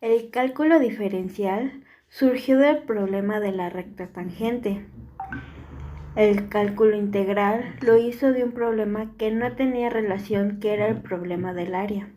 El cálculo diferencial surgió del problema de la recta tangente. El cálculo integral lo hizo de un problema que no tenía relación, que era el problema del área.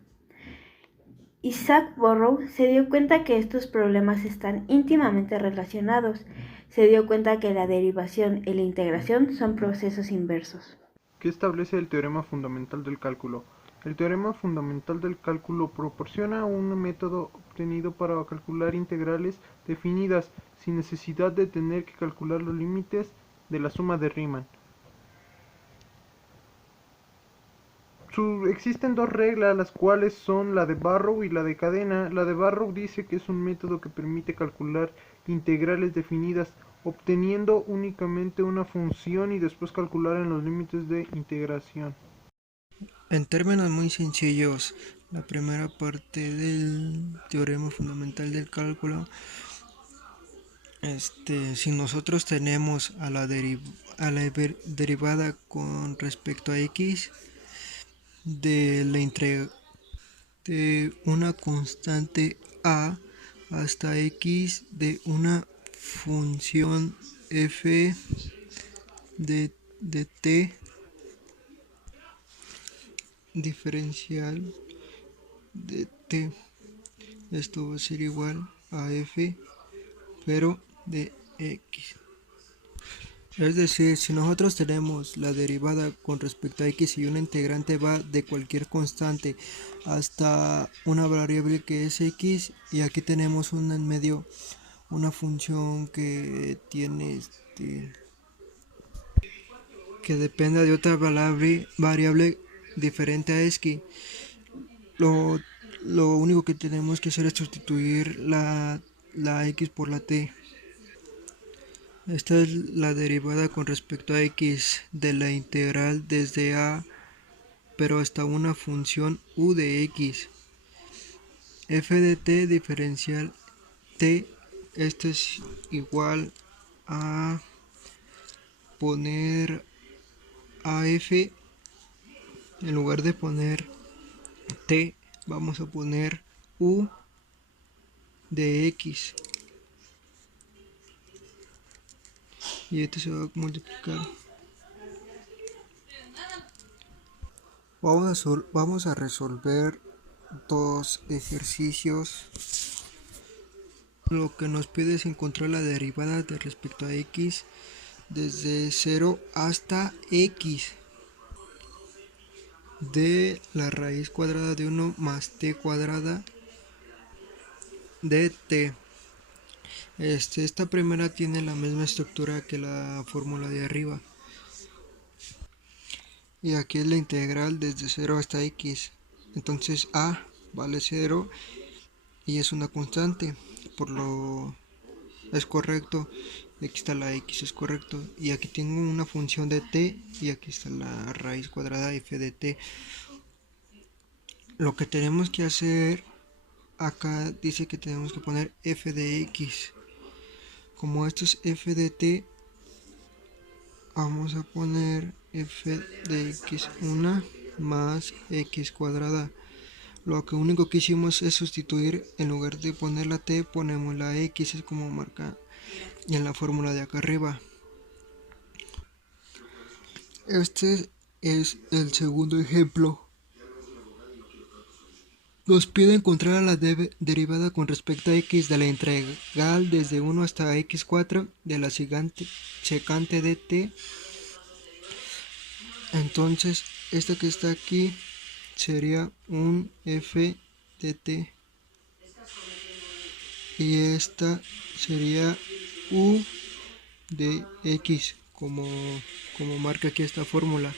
Isaac Burrow se dio cuenta que estos problemas están íntimamente relacionados. Se dio cuenta que la derivación y la integración son procesos inversos. ¿Qué establece el teorema fundamental del cálculo? El teorema fundamental del cálculo proporciona un método obtenido para calcular integrales definidas sin necesidad de tener que calcular los límites de la suma de Riemann. Existen dos reglas, las cuales son la de Barrow y la de cadena. La de Barrow dice que es un método que permite calcular integrales definidas obteniendo únicamente una función y después calcular en los límites de integración. En términos muy sencillos, la primera parte del teorema fundamental del cálculo, si nosotros tenemos a la derivada con respecto a x de de una constante a hasta x de una función f de t diferencial de t, esto va a ser igual a f pero de x. Es decir, si nosotros tenemos la derivada con respecto a x y una integrante va de cualquier constante hasta una variable que es x, y aquí tenemos una en medio, una función que tiene que dependa de otra variable diferente a x, lo, lo único que tenemos que hacer es sustituir la x por la t. Esta es la derivada con respecto a x de la integral desde a pero hasta una función u de x. F de t diferencial t, esto es igual a poner a f, en lugar de poner t, vamos a poner u de x. Y esto se va a multiplicar. Vamos a resolver dos ejercicios. Lo que nos pide es encontrar la derivada de respecto a x desde 0 hasta x de la raíz cuadrada de 1 más t cuadrada de t. Esta primera tiene la misma estructura que la fórmula de arriba. Y aquí es la integral desde 0 hasta x. Entonces a vale 0 y es una constante, por lo es correcto. Aquí está la x, es correcto. Y aquí tengo una función de t y aquí está la raíz cuadrada f de t. Lo que tenemos que hacer acá dice que tenemos que poner f de x. Como esto es f de t, vamos a poner f de x1 más x cuadrada. Lo que único que hicimos es sustituir, en lugar de poner la t, ponemos la x, es como marca en la fórmula de acá arriba. Este es el segundo ejemplo. Nos pide encontrar la derivada con respecto a x de la integral desde 1 hasta x4 de la secante de t. Entonces, esta que está aquí sería un f de t. Y esta sería u de x, como marca aquí esta fórmula.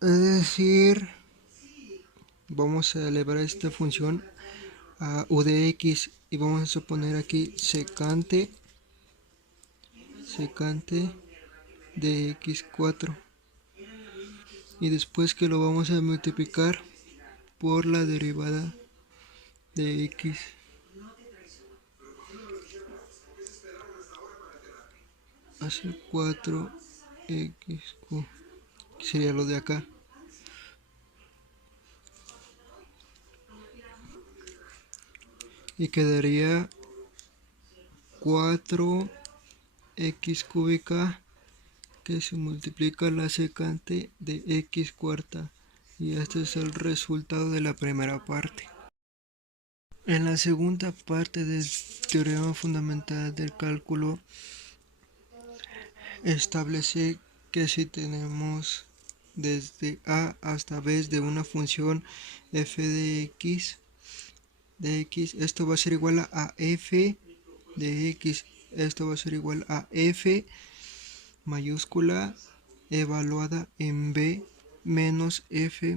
Es decir, vamos a elevar esta función a u de x y vamos a suponer aquí secante de x4, y después que lo vamos a multiplicar por la derivada de x. Hace 4xq, que sería lo de acá. y quedaría 4x cúbica que se multiplica la secante de x cuarta, y este es el resultado de la primera parte. En la segunda parte del teorema fundamental del cálculo establece que si tenemos desde a hasta b de una función f de x, esto va a ser igual a f de x, esto va a ser igual a f mayúscula evaluada en b menos f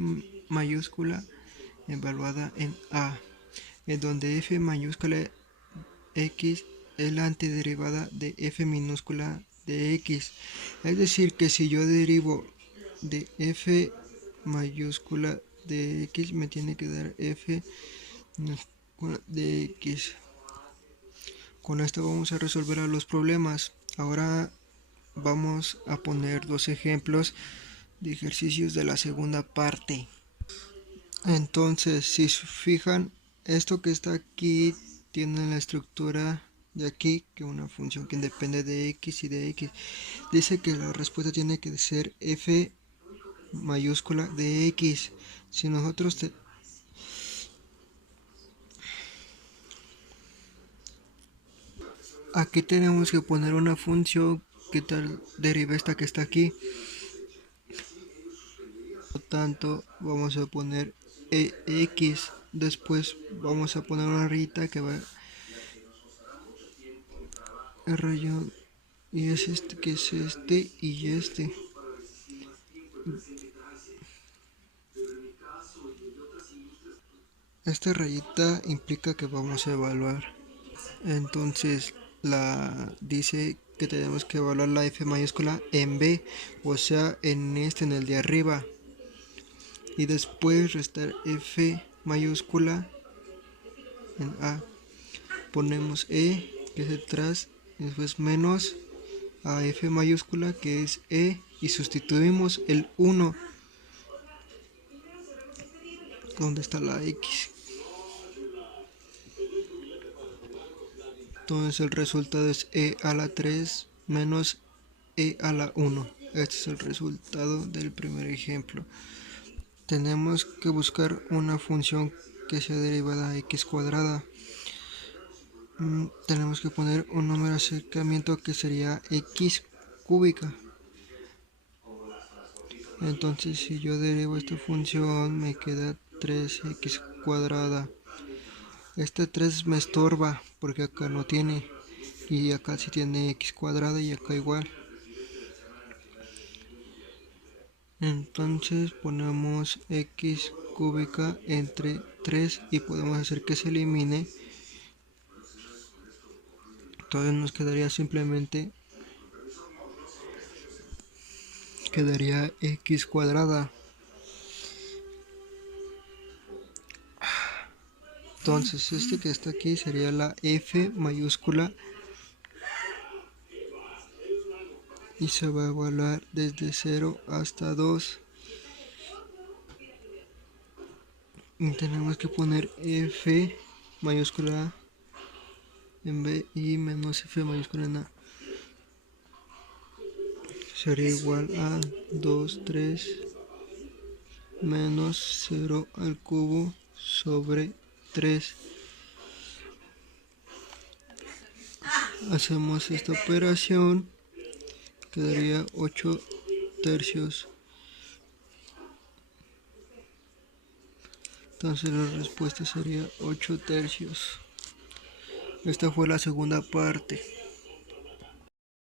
mayúscula evaluada en a, en donde f mayúscula x es la antiderivada de f minúscula de x. Es decir, que si yo derivo de f mayúscula de x, me tiene que dar f de x. Con esto vamos a resolver los problemas. Ahora vamos a poner dos ejemplos de ejercicios de la segunda parte. Entonces, si se fijan, esto que está aquí tiene la estructura de aquí, que una función que depende de x y de x. Dice que la respuesta tiene que ser f mayúscula de x. Si nosotros aquí tenemos que poner una función que tal deriva esta que está aquí. Por lo tanto, vamos a poner x. Después vamos a poner una rayita que va el rayo, y es este, que es este y este. Esta rayita implica que vamos a evaluar. Entonces dice que tenemos que evaluar la f mayúscula en b, o sea en en el de arriba, y después restar f mayúscula en a. Ponemos e, que es detrás, y después menos a f mayúscula, que es e, y sustituimos el 1 donde está la x. Entonces el resultado es e a la 3 menos e a la 1. Este es el resultado del primer ejemplo. Tenemos que buscar una función que sea derivada a x cuadrada. Tenemos que poner un número de acercamiento que sería x cúbica. Entonces, si yo derivo esta función, me queda 3x cuadrada. Este 3 me estorba porque acá no tiene, y acá sí tiene x cuadrada y acá igual. Entonces ponemos x cúbica entre 3 y podemos hacer que se elimine. Entonces nos quedaría simplemente x cuadrada. Entonces este que está aquí sería la f mayúscula, y se va a evaluar desde 0 hasta 2. Y tenemos que poner f mayúscula en b y menos f mayúscula en a. Sería igual a 2, 3 menos 0 al cubo sobre 3. Hacemos esta operación, quedaría 8 tercios. Entonces la respuesta sería 8 tercios. Esta fue la segunda parte.